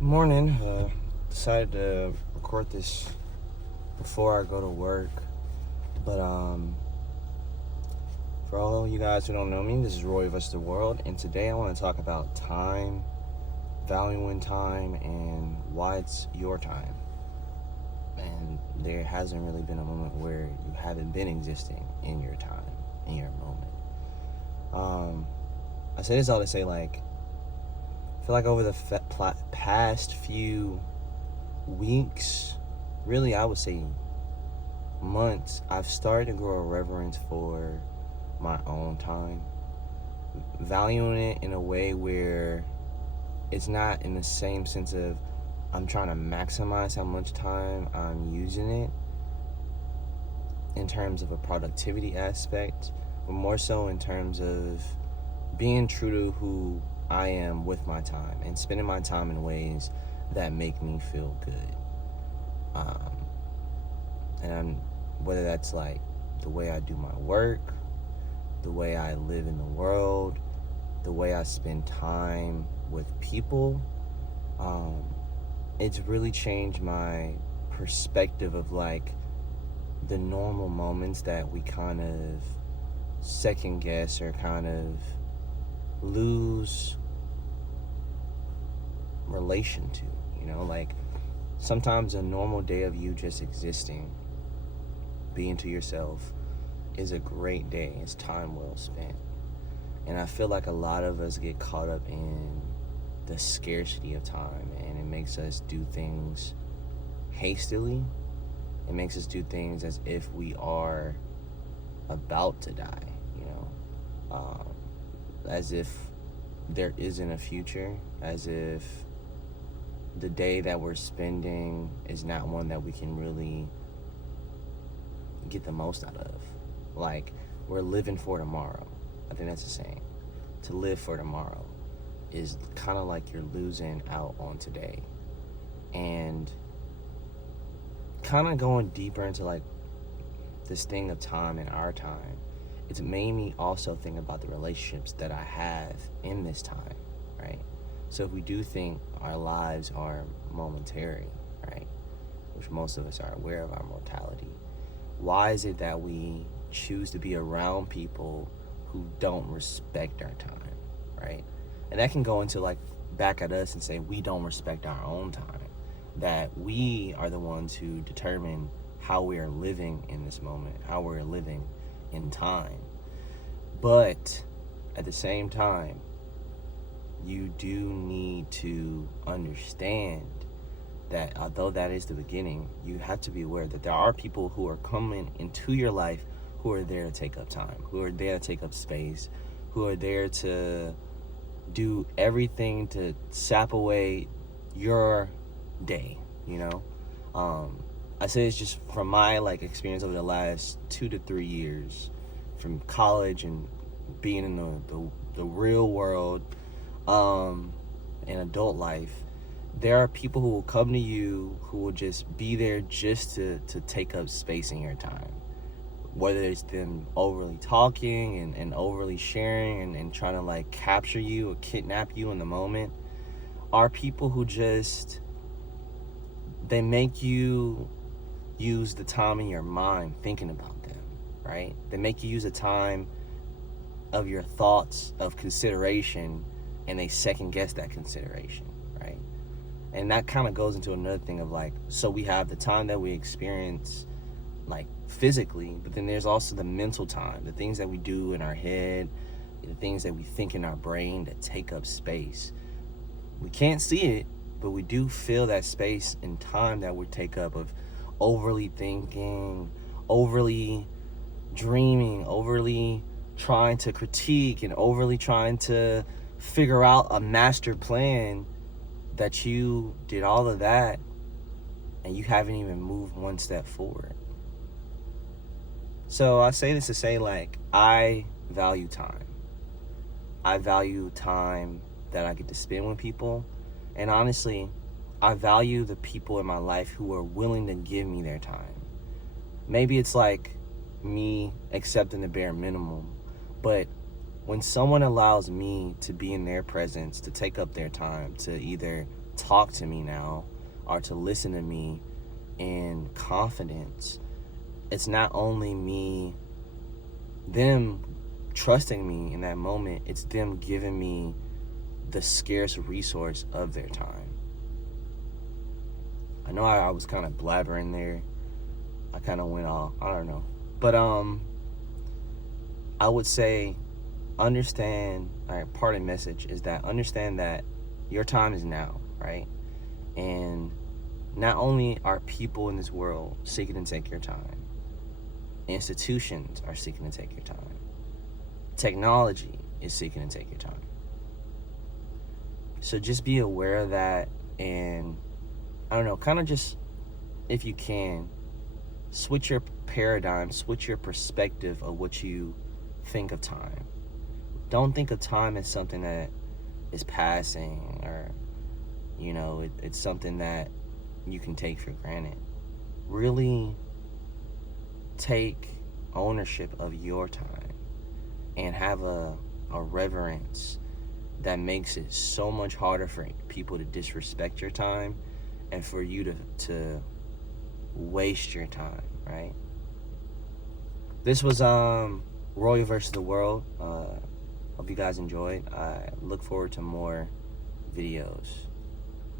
Morning. Decided to record this before I go to work, but for all you guys who don't know me, this is Roy vs. the World, and today I want to talk about time, valuing time, and why it's your time. And there hasn't really been a moment where you haven't been existing in your time, in your moment. I say this all to say, I feel like over the past few weeks, really, I would say months, I've started to grow a reverence for my own time, valuing it in a way where it's not in the same sense of I'm trying to maximize how much time I'm using it in terms of a productivity aspect, but more so in terms of being true to who I am with my time and spending my time in ways that make me feel good. Um, whether that's like the way I do my work, the way I live in the world, the way I spend time with people, um, it's really changed my perspective of like the normal moments that we kind of second guess or kind of lose relation to, like sometimes a normal day of you just existing, being to yourself, is a great day. It's time well spent. And I feel like a lot of us get caught up in the scarcity of time, and it makes us do things hastily. It makes us do things as if we are about to die, as if there isn't a future, as if the day that we're spending is not one that we can really get the most out of. Like, we're living for tomorrow. I think that's the saying. To live for tomorrow is kind of like you're losing out on today. And kind of going deeper into like this thing of time and our time, it's made me also think about the relationships that I have in this time, right? So if we do think our lives are momentary, right, which most of us are aware of our mortality, why is it that we choose to be around people who don't respect our time, right? And that can go into like back at us and say we don't respect our own time, that we are the ones who determine how we are living in this moment, how we're living in time. But at the same time, you do need to understand that although that is the beginning, you have to be aware that there are people who are coming into your life who are there to take up time, who are there to take up space, who are there to do everything to sap away your day, I say it's just from my like experience over the last 2 to 3 years, from college and being in the real world, in adult life. There are people who will come to you who will just be there just to take up space in your time. Whether it's them overly talking and overly sharing and trying to like capture you or kidnap you in the moment, are people who just, they make you use the time in your mind thinking about them, right? They make you use the time of your thoughts of consideration, and they second guess that consideration, right? And that kind of goes into another thing of like, so we have the time that we experience like physically, but then there's also the mental time, the things that we do in our head, the things that we think in our brain that take up space. We can't see it, but we do feel that space and time that would take up of overly thinking, overly dreaming, overly trying to critique, and overly trying to figure out a master plan, that you did all of that and you haven't even moved one step forward. So I say this to say, like, I value time. I value time that I get to spend with people. And honestly, I value the people in my life who are willing to give me their time. Maybe it's like me accepting the bare minimum, but when someone allows me to be in their presence, to take up their time, to either talk to me now or to listen to me in confidence, it's not only them trusting me in that moment, it's them giving me the scarce resource of their time. I know I was kind of blabbering there. I kind of went off. I don't know. But I would say understand, part of the message is that understand that your time is now, right? And not only are people in this world seeking to take your time, institutions are seeking to take your time. Technology is seeking to take your time. So just be aware of that, and I don't know, kind of just, if you can, switch your paradigm, switch your perspective of what you think of time. Don't think of time as something that is passing, or, you know, it's something that you can take for granted. Really take ownership of your time and have a reverence that makes it so much harder for people to disrespect your time and for you to waste your time, right? This was Royal versus the World. Hope you guys enjoyed. I look forward to more videos.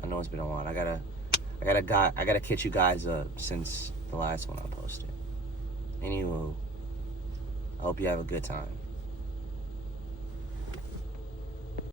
I know it's been a while. I gotta catch you guys up since the last one I posted. Anywho, I hope you have a good time.